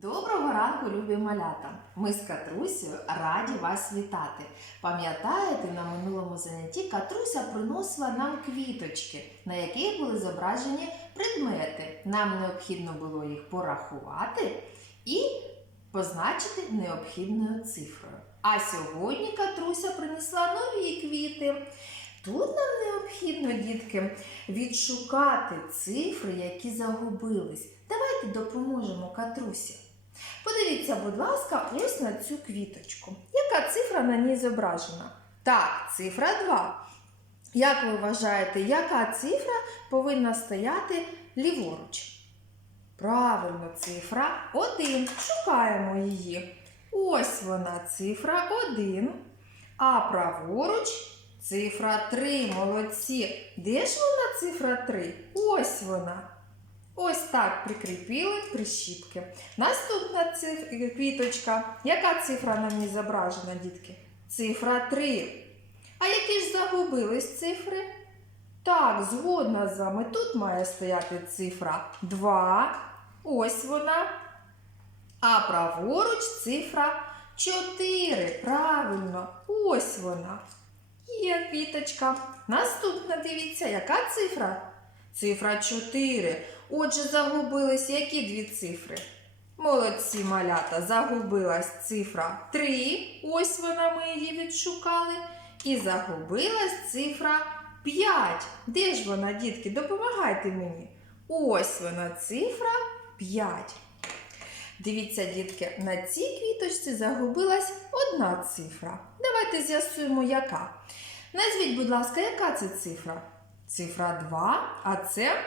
Доброго ранку, любі малята! Ми з Катрусею раді вас вітати. Пам'ятаєте, на минулому занятті Катруся приносила нам квіточки, на яких були зображені предмети. Нам необхідно було їх порахувати і позначити необхідною цифрою. А сьогодні Катруся принесла нові квіти. Тут нам необхідно, дітки, відшукати цифри, які загубились. Давайте допоможемо Катрусі. Подивіться, будь ласка, ось на цю квіточку. Яка цифра на ній зображена? Так, цифра 2. Як ви вважаєте, яка цифра повинна стояти ліворуч? Правильно, цифра 1. Шукаємо її. Ось вона, цифра 1. А праворуч цифра 3. Молодці. Де ж вона цифра 3? Ось вона. Ось так прикріпили прищіпки. Наступна циф- квіточка. Яка цифра на ній зображена, дітки? Цифра 3. А які ж загубились цифри? Так, згодна з вами. Тут має стояти цифра 2. Ось вона. А праворуч цифра 4. Правильно, ось вона. Є квіточка. Наступна, дивіться, яка цифра? Цифра 4. Отже, загубились які дві цифри? Молодці малята, загубилась цифра 3. Ось вона, ми її відшукали. І загубилась цифра 5. Де ж вона, дітки? Допомагайте мені. Ось вона, цифра 5. Дивіться, дітки, на цій квіточці загубилась одна цифра. Давайте з'ясуємо, яка. Назвіть, будь ласка, яка це цифра? Цифра 2, а це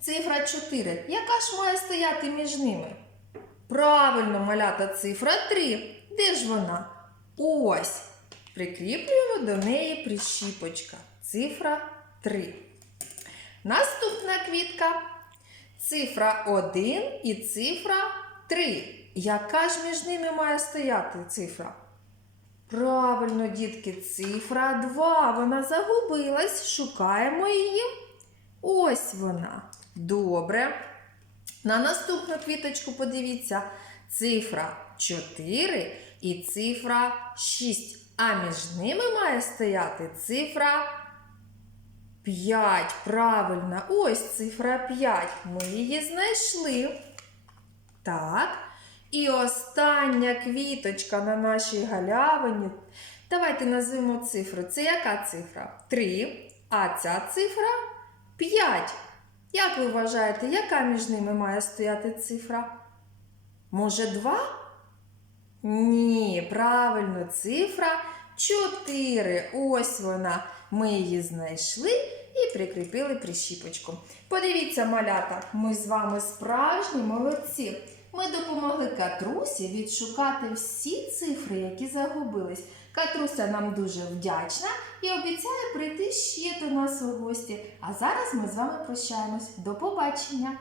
цифра 4. Яка ж має стояти між ними? Правильно, малята, цифра 3. Де ж вона? Ось. Прикріплюємо до неї прищіпочка. Цифра 3. Наступна квітка. Цифра 1 і цифра 3. Яка ж між ними має стояти цифра? Правильно, дітки, цифра 2. Вона загубилась. Шукаємо її. Ось вона. Добре. На наступну квіточку подивіться. Цифра 4 і цифра 6. А між ними має стояти цифра 5. Правильно, ось цифра 5. Ми її знайшли. Так. І остання квіточка на нашій галявині. Давайте назвемо цифру. Це яка цифра? 3. А ця цифра 5. Як ви вважаєте, яка між ними має стояти цифра? Може, 2? Ні, правильно, цифра 4. Ось вона. Ми її знайшли і прикріпили прищіпочку. Подивіться, малята, ми з вами справжні молодці. Ми допомогли Катрусі відшукати всі цифри, які загубились. Катруся нам дуже вдячна і обіцяє прийти ще до нас у гості. А зараз ми з вами прощаємось. До побачення!